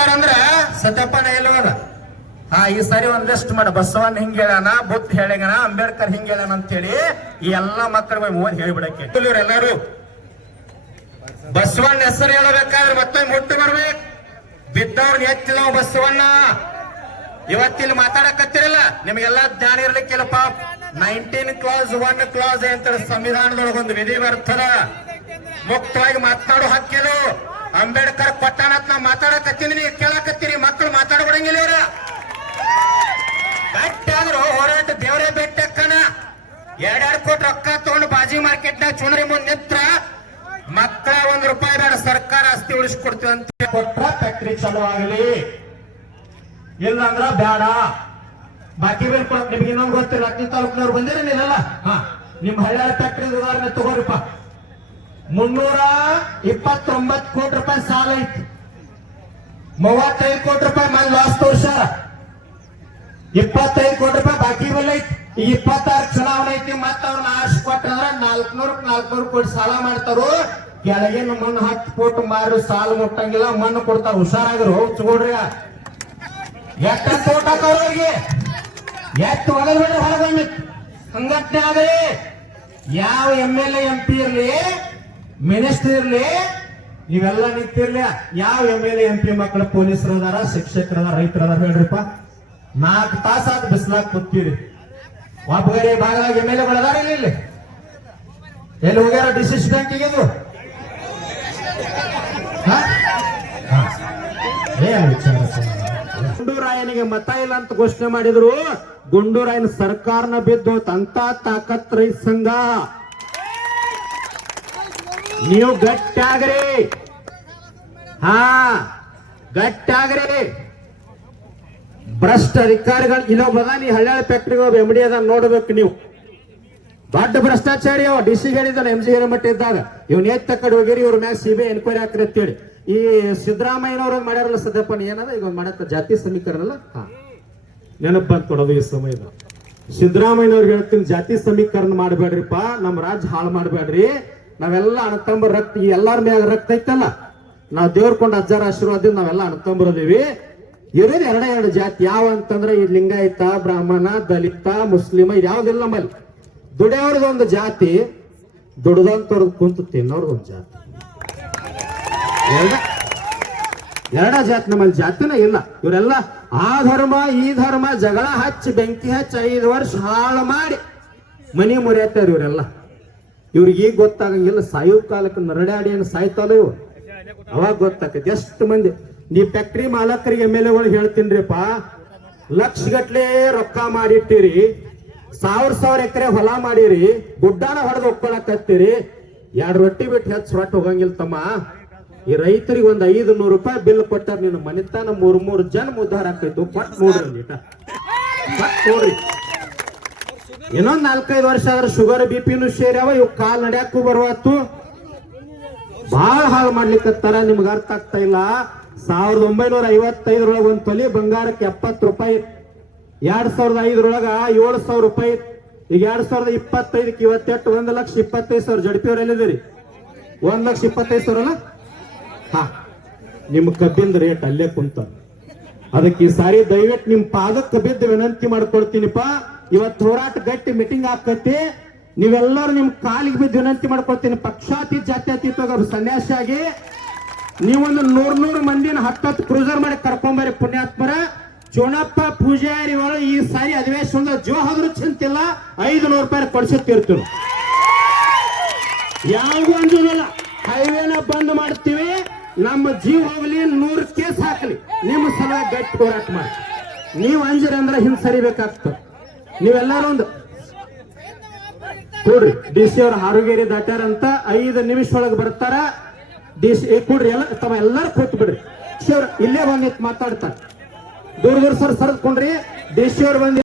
ಹೇಳ್ತಾರಂದ್ರ, ಸತ್ಯಪ್ಪನ ಇಲ್ವದ ಹಾ, ಈ ಸಾರಿ ಲಿಸ್ಟ್ ಮಾಡ. ಬಸವಣ್ಣ ಹಿಂಗ್ ಹೇಳ್ಯಾನ, ಬುದ್ಧ ಹೇಳ್ಯಾನ, ಅಂಬೇಡ್ಕರ್ ಹಿಂಗ್ ಅಂತ ಅಂತೇಳಿ ಈ ಎಲ್ಲಾ ಮಕ್ಕಳ ಓದಿ ಹೇಳ್ಬಿಡಕ್ಕೆ. ಎಲ್ಲರೂ. ಬಸವಣ್ಣ ಹೆಸರು ಹೇಳಬೇಕಾದ್ರೆ ಮತ್ತೆ ಮುಟ್ಟು ಬರ್ಬೇಕು. ಬಿದ್ದವ್ರನ್ನ ಎತ್ತಿದವ ಬಸವಣ್ಣ. ಇವತ್ತಿಲ್ಲಿ ಮಾತಾಡಕತ್ತಿರಲ್ಲ, ನಿಮಗೆಲ್ಲ ಜ್ಞಾನ ಇರ್ಲಿಕ್ಕಿಲ್ಲಪ್ಪ ನೈನ್ಟೀನ್ ಕ್ಲಾಸ್ ಒನ್ ಕ್ಲಾಸ್ ಅಂತ ಸಂವಿಧಾನದೊಳಗೊಂದು ವಿಧಿ ಬರ್ತದ. ಮುಕ್ತವಾಗಿ ಮಾತನಾಡೋ ಹಕ್ಕಿದು. ಅಂಬೇಡ್ಕರ್ ಕೊಟ್ಟಾನತ್ ನಾ ಮಾತಾಡಕತ್ತೀನಿ, ನೀವು ಕೇಳಕತ್ತೀರಿ ಮಕ್ಕಳು ಮಾತಾಡಬಿಡಂಗಿಲ್ಲ ಇವ್ರ. ಆದ್ರೂ ಹೋರಾಟ ದೇವರೇ ಬೆಟ್ಟಕ್ಕನ. ಎರಡೆರಡು ಕೋಟಿ ರೊಕ್ಕ ತಗೊಂಡು ಬಾಜಿ ಮಾರ್ಕೆಟ್ನಾಗ ಚುನರಿ ಮುಂದೆ ನಿತ್ರ ಮಕ್ಕಳ ಒಂದ್ ರೂಪಾಯಿ ಬೇಡ, ಸರ್ಕಾರ ಆಸ್ತಿ ಉಳಿಸ್ಕೊಡ್ತೀವಿ ಅಂತ ಕೊಟ್ರ ಫ್ಯಾಕ್ಟ್ರಿ ಚಲೋ ಆಗಲಿ. ಇಲ್ಲ ಅಂದ್ರ ಬೇಡ ಬಾಕಿ ಬೇರೆ ಕೊಡಕ್ ನಿಮ್ಗೆ ಇನ್ನೊಂದು ಗೊತ್ತಿಲ್ಲ ಅಕ್ಕಿ ತಾಲೂಕಿನವ್ರು ಬಂದಿರೇನಿಲ್ಲ ಹಾ, ನಿಮ್ ಹಳ್ಳಿ ಫ್ಯಾಕ್ಟ್ರಿ ಉದಾಹರಣೆ ತಗೋರಿಪ್ಪ. ಮುನ್ನೂರ ಇಪ್ಪತ್ತೊಂಬತ್ತು ಕೋಟಿ ರೂಪಾಯಿ ಸಾಲ ಐತಿ ಮೂವತ್ತೈದು ಕೋಟಿ ರೂಪಾಯಿ ಮನ್ ಲಾಸ್ ತೋರ್ಸಾರ ಇಪ್ಪತ್ತೈದು ಕೋಟಿ ರೂಪಾಯಿ ಬಾಕಿ ಬೆಲೆ ಐತಿ. ಈ ಇಪ್ಪತ್ತಾರು ಚುನಾವಣೆ ಐತಿ, ಮತ್ತ ಅವ್ರನ್ನ ಆಶ್ ಕೊಟ್ಟಂದ್ರ ನಾಲ್ಕನೂರ ನಾಲ್ಕನೂರು ಕೋಟಿ ಸಾಲ ಮಾಡ್ತಾರು ಕೆಳಗಿನ ಮಣ್ಣು ಹತ್ತು ಕೋಟಿ ಮಾರು ಸಾಲ ಮುಟ್ಟಂಗಿಲ್ಲ, ಮಣ್ಣು ಕೊಡ್ತಾರ, ಹುಷಾರಾಗ್ರು ಚುಗೋಡ್ರಿ ಎಷ್ಟ ಕೋಟ ಅವ್ರಿಗೆ ಎಷ್ಟು ಒಳಗೆ ಬಿಡ್ರಿ ಹೊರಗೆ ಸಂಘಟನೆ ಆಗ್ರಿ ಯಾವ ಎಂ ಎಲ್ ಎಂ ಪಿ ಇರ್ಲಿ ಮಿನಿಸ್ಟರ್ ಇರ್ಲಿ ನೀವೆಲ್ಲ ನಿಂತಿರ್ಲಿ. ಯಾವ ಎಂ ಎಲ್ ಎಂ ಪಿ ಮಕ್ಕಳು ಪೊಲೀಸರು ಅದಾರ ಶಿಕ್ಷಕರ ರೈತರ ಅದಾರ ಹೇಳ್ರಿಪ್ಪ. ನಾಲ್ಕು ತಾಸಾದ ಬಿಸಿಲಾಗ ಕೂತೀರಿ ಒಬ್ಬಗರೆ ಭಾಗದಾಗ ಎಂ ಎಲ್ ಎಗಳು ಇಲ್ಲಿ ಇಲ್ಲಿ. ಎಲ್ಲಿ ಹೋಗ್ಯಾರ ಡಿಸಿಸ್ ಬ್ಯಾಂಕಿಗೆ ಇದು? ಗುಂಡೂರಾಯನಿಗೆ ಮತ ಇಲ್ಲ ಅಂತ ಘೋಷಣೆ ಮಾಡಿದ್ರು. ಗುಂಡೂರಾಯನ ಸರ್ಕಾರನ ಬಿದ್ದು ಅಂತ ತಾಕತ್ ರೈತ ಸಂಘ. ನೀವು ಗಟ್ಟಾಗ್ರಿ. ಹಾ, ಗಟ್ಟಾಗ್ರಿ. ಭ್ರಷ್ಟ ಅಧಿಕಾರಿಗಳು, ಇನ್ನೊಬ್ಬ ನೀ ಹಳ್ಳಿ ಫ್ಯಾಕ್ಟ್ರಿಗೆ ಹೋಗಿ ಎಂ ಡಿ ಅದ ನೋಡ್ಬೇಕು ನೀವು. ದೊಡ್ಡ ಭ್ರಷ್ಟಾಚಾರಿ ಅವ ಡಿ ಸಿ ಹೇಳಿದಾನೆ ಎಂ ಜಿ ಹಿರೇಮಠ ಇದ್ದಾಗ. ಇವ್ನ ಎತ್ತ ಕಡೆ ಹೋಗಿರಿ, ಇವ್ರ ಮ್ಯಾಗ ಬಿ ಎನ್ಕ್ವೈರಿ ಹಾಕ್ರಿ ಅಂತೇಳಿ. ಈ ಸಿದ್ದರಾಮಯ್ಯನವ್ರ ಮಾಡ್ಯಾರಲ್ಲ ಸದ್ಯಪ್ಪ ಏನದ? ಈಗ ಮಾಡತ್ತ ಜಾತಿ ಸಮೀಕರಣಲ್ಲ ಹಾ. ನೆನಪು ಬಂತು ಕೊಡೋದು ಈ ಸಮಯದ. ಸಿದ್ದರಾಮಯ್ಯನವ್ರಿಗೆ ಹೇಳ್ತೀನಿ ಜಾತಿ ಸಮೀಕರಣ ಮಾಡಬೇಡ್ರಿಪ್ಪ ನಮ್ಮ ರಾಜ್ಯ ಹಾಳು ಮಾಡಬೇಡ್ರಿ. ನಾವೆಲ್ಲ ಅಣ್ಣತಂಬರ್ ರಕ್ತ, ಈ ಎಲ್ಲಾರ ಮ್ಯಾಗ ರಕ್ತ ಐತಲ್ಲ? ನಾವು ದೇವ್ರ ಕೊಂಡ ಅಜ್ಜಾರ ಆಶೀರ್ವಾದದಿಂದ ನಾವೆಲ್ಲ ಅಣ್ಣತಂಬರದೀವಿ ಇರೋದು ಎರಡೇ ಎರಡು ಜಾತಿ. ಯಾವ ಅಂತಂದ್ರೆ ಈ ಲಿಂಗಾಯತ, ಬ್ರಾಹ್ಮಣ, ದಲಿತ, ಮುಸ್ಲಿಮ, ಇದು ಯಾವ್ದಿಲ್ಲ ನಮ್ಮಲ್ಲಿ. ದುಡಿಯೋರ್ದು ಒಂದು ಜಾತಿ ದುಡ್ದಂತವ್ರದ್ದು ಕುಂತು ತಿನ್ನೋರ್ದು ಒಂದು ಜಾತಿ. ಎರಡ ಜಾತಿ ನಮ್ಮಲ್ಲಿ ಜಾತಿನೇ ಇಲ್ಲ. ಇವರೆಲ್ಲ ಆ ಧರ್ಮ, ಈ ಧರ್ಮ, ಜಗಳ ಹಚ್ಚಿ ಬೆಂಕಿ ಹಚ್ಚಿ ಐದು ವರ್ಷ ಹಾಳು ಮಾಡಿ ಮನಿ ಮುರಿಯತ್ತಾರ ಇವರೆಲ್ಲ. ಇವ್ರಿಗೆ ಈಗ ಗೊತ್ತಾಗಂಗಿಲ್ಲ, ಸಾಯೋ ಕಾಲಕ್ಕೆ ನರಡಾಡಿ ಏನು ಸಾಯ್ತಾಲ ಇವು ಅವಾಗ ಗೊತ್ತಾಕೈತಿ. ಎಷ್ಟು ಮಂದಿ, ನೀ ಫ್ಯಾಕ್ಟ್ರಿ ಮಾಲಕರಿಗೆ ಎಂ ಎಲ್ ಎಗಳು ಹೇಳ್ತೀನ್ರಿಪ್ಪ ಲಕ್ಷ ಗಟ್ಲೆ ರೊಕ್ಕ ಮಾಡಿಟ್ಟಿರಿ, ಸಾವಿರ ಸಾವಿರ ಎಕರೆ ಹೊಲ ಮಾಡಿರಿ, ಗುಡ್ಡಾನ ಹೊಡೆದು ಒಪ್ಕೊಳಕತ್ತೀರಿ. ಎರಡು ರೊಟ್ಟಿ ಬಿಟ್ಟು ಹೆಚ್ಚು ರೊಟ್ಟಿ ಹೋಗಂಗಿಲ್ಲ ತಮ್ಮ. ಈ ರೈತರಿಗೆ ಒಂದು ಐದು ನೂರು ರೂಪಾಯಿ ಬಿಲ್ ಕೊಟ್ಟಾರ ನೀನು ಮನೆತನ ಮೂರು ಮೂರು ಜನ ಉದ್ಧಾರ ಆಗ್ತೈತು. ಕೊಟ್ಟು ನೋಡ್ರಿ ನೋಡ್ರಿ. ಇನ್ನೊಂದ್ ನಾಲ್ಕೈದು ವರ್ಷ ಆದ್ರೆ ಶುಗರ್, ಬಿ ಪಿನು ಸೇರ್ಯಾವ, ಇವ್ ಕಾಲ್ ನಡ್ಯಾಕು ಬರುವತ್ತು ಬಹಳ ಹಾಳು ಮಾಡ್ಲಿಕ್ಕತ್ತಾರ ನಿಮ್ಗೆ ಅರ್ಥ ಆಗ್ತಾ ಇಲ್ಲ. ಸಾವಿರದ ಒಂಬೈನೂರ ಐವತ್ತೈದ್ರೊಳಗ ಒಂದ್ ತೊಲಿ ಬಂಗಾರಕ್ಕೆ ಎಪ್ಪತ್ತು ರೂಪಾಯಿ. ಎರಡ್ ಸಾವಿರದ ಐದರೊಳಗ ಏಳು ಸಾವಿರ ರೂಪಾಯಿ. ಈಗ ಎರಡ್ ಸಾವಿರದ ಇಪ್ಪತ್ತೈದಕ್ಕೆ ಇವತ್ತೆಟ್ಟು ಒಂದ್ ಲಕ್ಷ ಇಪ್ಪತ್ತೈದು ಸಾವಿರ ಜಡ್ಪಿಯವ್ರು ಎಲ್ಲಿದ್ದೀರಿ? ಒಂದ್ ಲಕ್ಷ ಇಪ್ಪತ್ತೈದು ಸಾವಿರ ಅಲ್ಲ ಹಾ, ನಿಮ್ ಕಬ್ಬಿಂದ ರೇಟ್ ಅಲ್ಲೇ ಕುಂತ. ಅದಕ್ಕೆ ಈ ಸಾರಿ ದಯವಿಟ್ಟು ನಿಮ್ ಪಾದಕ್ಕೆ ಬಿದ್ದು ವಿನಂತಿ ಮಾಡ್ಕೊಳ್ತೀನಿಪ್ಪ. ಇವತ್ತು ಹೋರಾಟ ಗಟ್ಟಿ ಮೀಟಿಂಗ್ ಆಗ್ತೈತಿ. ನೀವೆಲ್ಲರೂ ನಿಮ್ ಕಾಲಿಗೆ ಬಿದ್ದು ವಿನಂತಿ ಮಾಡ್ಕೊಳ್ತೀನಿ ಪಕ್ಷಾತೀತ ಜಾತ್ಯತೀತ ಸನ್ಯಾಸಿ ಆಗಿ ನೀವೊಂದು ನೂರ್ ನೂರು ಮಂದಿನ ಹತ್ತತ್ತು ಕ್ರೂಸರ್ ಮಾಡಿ ಕರ್ಕೊಂಬರಿ ಪುಣ್ಯಾತ್ಮರ. ಚೋಣಪ್ಪ ಪೂಜಾರಿ ಒಳ ಈ ಸಾರಿ ಅಧಿವೇಶನದ ಜೋ ಹದ್ರು ಚಿಂತಿಲ್ಲ. ಐದು ನೂರು ರೂಪಾಯಿ ಕೊಡಿಸುತ್ತಿರ್ತೀವಿ ಯಾರಿಗೂ ಅಂಜೋದಿಲ್ಲ. ಹೈವೇನ ಬಂದ್ ಮಾಡ್ತೀವಿ. ನಮ್ಮ ಜೀವ ಹೋಗ್ಲಿ, ನೂರು ಕೇಸ್ ಹಾಕಲಿ. ನಿಮ್ಮ ಸಲ ಗಟ್ಟಿ ಹೋರಾಟ ಮಾಡಿ. ನೀವು ಅಂಜರಿ ಅಂದ್ರೆ ಹಿಂದೆ ಸರಿಬೇಕಾಗ್ತದೆ. ನೀವೆಲ್ಲರೂ ಒಂದು ಕೂಡ್ರಿ. ಡಿ ಸಿ ಅವ್ರ ಹಾರುಗೇರಿ ದಾಟ್ಯಾರಂತ ಐದು ನಿಮಿಷ ಒಳಗೆ ಬರ್ತಾರ. ಡಿ ಸಿ ಕೂಡ್ರಿ, ಎಲ್ಲ ತಮ್ಮ ಎಲ್ಲರೂ ಕೂತ್ ಬಿಡ್ರಿ. ಡಿ ಸಿ ಅವ್ರು ಇಲ್ಲೇ ಬಂದಿತ್ತು ಮಾತಾಡ್ತಾರೆ. ದೂರ ದೂರ ಸರ್ ಸರ್ದ್ಕೊಂಡ್ರಿ. ಡಿ ಸಿ ಅವ್ರು ಬಂದಿ